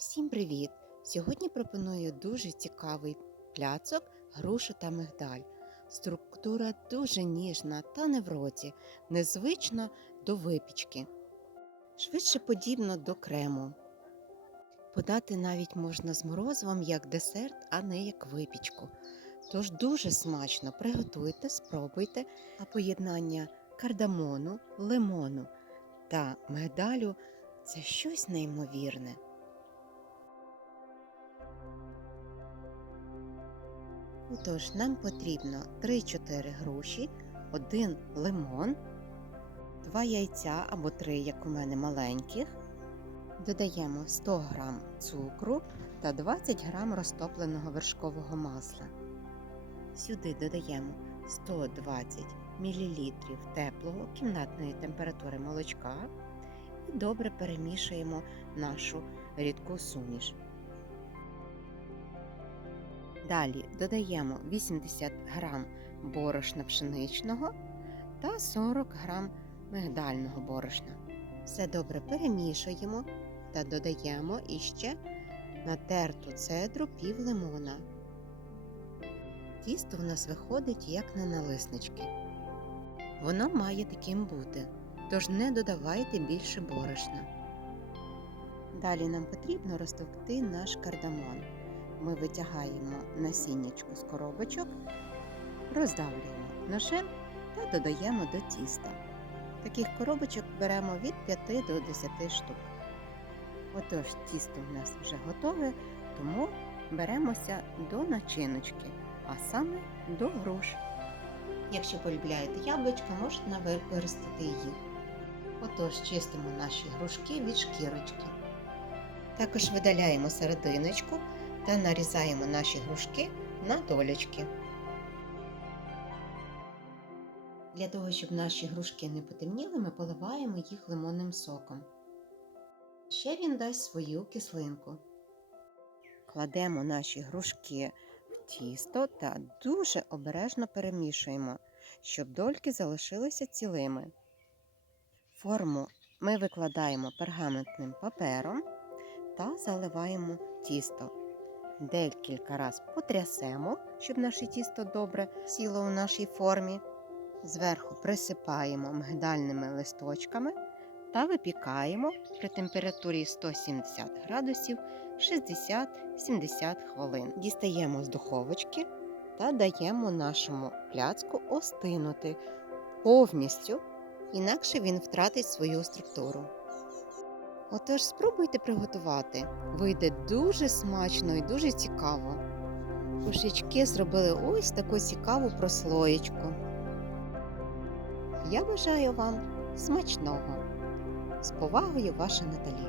Всім привіт! Сьогодні пропоную дуже цікавий пляцок, грушу та мигдаль. Структура дуже ніжна та не в роті, незвично до випічки. Швидше подібно до крему. Подати навіть можна з морозивом як десерт, а не як випічку. Тож дуже смачно приготуйте, спробуйте, а поєднання кардамону, лимону та мигдалю це щось неймовірне. Отож, нам потрібно 3-4 груші, 1 лимон, 2 яйця або 3, як у мене маленьких. Додаємо 100 г цукру та 20 г розтопленого вершкового масла. Сюди додаємо 120 мл теплого кімнатної температури молочка і добре перемішуємо нашу рідку суміш. Далі додаємо 80 г борошна пшеничного та 40 г мигдального борошна. Все добре перемішуємо та додаємо іще натерту цедру пів лимона. Тісто в нас виходить як на налиснички. Воно має таким бути, тож не додавайте більше борошна. Далі нам потрібно розтовкти наш кардамон ми витягаємо насіннячку з коробочок, роздавлюємо ножем та додаємо до тіста. Таких коробочок беремо від 5 до 10 штук. Отож, тісто в нас вже готове, тому беремося до начиночки, а саме до груш. Якщо полюбляєте яблучка, можна використати їх. Отож, чистимо наші грушки від шкірочки. Також видаляємо серединочку та нарізаємо наші грушки на долечки. Для того, щоб наші грушки не потемніли, ми поливаємо їх лимонним соком. Ще він дасть свою кислинку. Кладемо наші грушки в тісто та дуже обережно перемішуємо, щоб дольки залишилися цілими. Форму ми викладаємо пергаментним папером та заливаємо тісто декілька разів потрясемо, щоб наше тісто добре сіло у нашій формі. Зверху присипаємо мигдальними листочками та випікаємо при температурі 170 градусів 60-70 хвилин. Дістаємо з духовочки та даємо нашому пляцку остинути повністю, інакше він втратить свою структуру. Отож, спробуйте приготувати. Вийде дуже смачно і дуже цікаво. Кошечки зробили ось таку цікаву прослоєчку. Я бажаю вам смачного! З повагою, ваша Наталі!